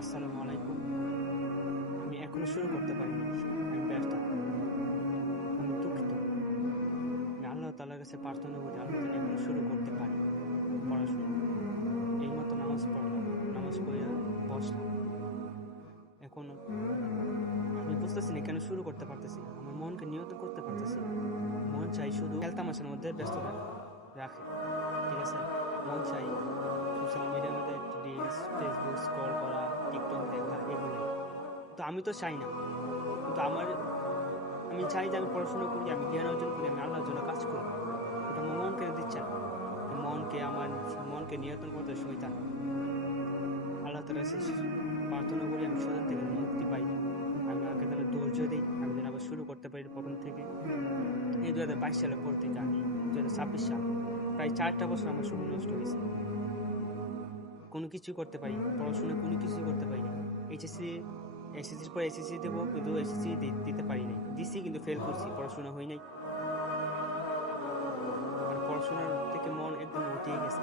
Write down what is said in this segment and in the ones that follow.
আসসালামু আলাইকুম। আমি এখনো শুরু করতে পারিনি। আমি ব্যর্থ। আমি দুঃখিত। আমি আল্লাহ তাআলার কাছে প্রার্থনা করি আল্লাহ যেন এখনো শুরু করতে পারি পড়াশোনা। এইমাত্র নামাজ পড়লাম। নামাজ পড়িয়া বসলাম। এখনো আমি বুঝতেছি না কেন শুরু করতে পারতেছি না। আমার মনকে নিয়ন্ত্রণ করতে পারতেছি না। মন চাই শুধু খেলতামাশার মধ্যে ব্যস্ত রাখে। ঠিক আছে? মন চাই সোশ্যাল মিডিয়ার মধ্যে রিলস, ফেসবুক স্ক্রল করা, টিকটক দেখা এগুলোই। তো আমি তো চাই না। কিন্তু আমি চাই যে আমি পড়াশোনা করি, আমি জ্ঞান অর্জন করি, আমি আল্লাহর জন্য কাজ করি। কিন্তু আমার মন কেন দিচ্ছে না? আমার মনকে নিয়ন্ত্রণ করতে শয়তান। আল্লাহ তাআলার কাছে প্রার্থনা করি আমি শয়তান থেকে যেন মুক্তি পাই। আমি আমাকে যেন ধৈর্য দিই, আমি যেন আবার শুরু করতে পারি প্রথম থেকে। এই 2022 সালের পর থেকে আমি 2026 সাল প্রায় 4টা বছর আমার সময় নষ্ট হয়েছে। কোনো কিছুই করতে পারিনি, পড়াশোনায় কোনো কিছুই করতে পারিনি। এইচএসসি এসএসসির পর এসএসসি দেবো, কিন্তু এসএসসি দিতে পারি নাই। দিছি কিন্তু ফেল করছি, পড়াশোনা হয় নাই। মানে পড়াশোনার থেকে মন একদম উঠিয়ে গেছে।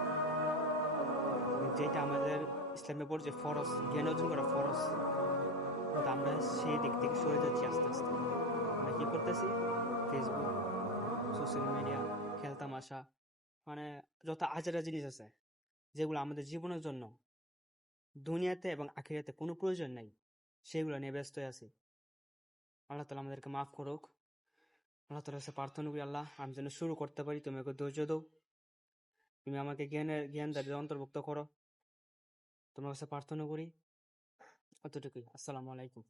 যেটা আমাদের ইসলামে পড়ছে ফরজ, জ্ঞান অর্জন করা ফরজ, কিন্তু আমরা সেই দিক থেকে সরে যাচ্ছি আস্তে আস্তে। আমরা কি করতেছি? ফেসবুক, সোশ্যাল মিডিয়া, খেলতামাশা, মানে যত আজেরা জিনিস আছে যেগুলো আমাদের জীবনের জন্য দুনিয়াতে এবং আখিরাতে কোনো প্রয়োজন নাই, সেগুলো নিয়ে ব্যস্ত আছি। আল্লাহ তাআলা আমাদেরকে মাফ করুক। আল্লাহ তাআলার কাছে প্রার্থনা করি আল্লাহ আমি যেন শুরু করতে পারি, তুমি আমাকে ধৈর্য দাও, তুমি আমাকে জ্ঞানদারদের অন্তর্ভুক্ত করো। তোমার কাছে প্রার্থনা করি। অতটুকুই। আসসালামু আলাইকুম।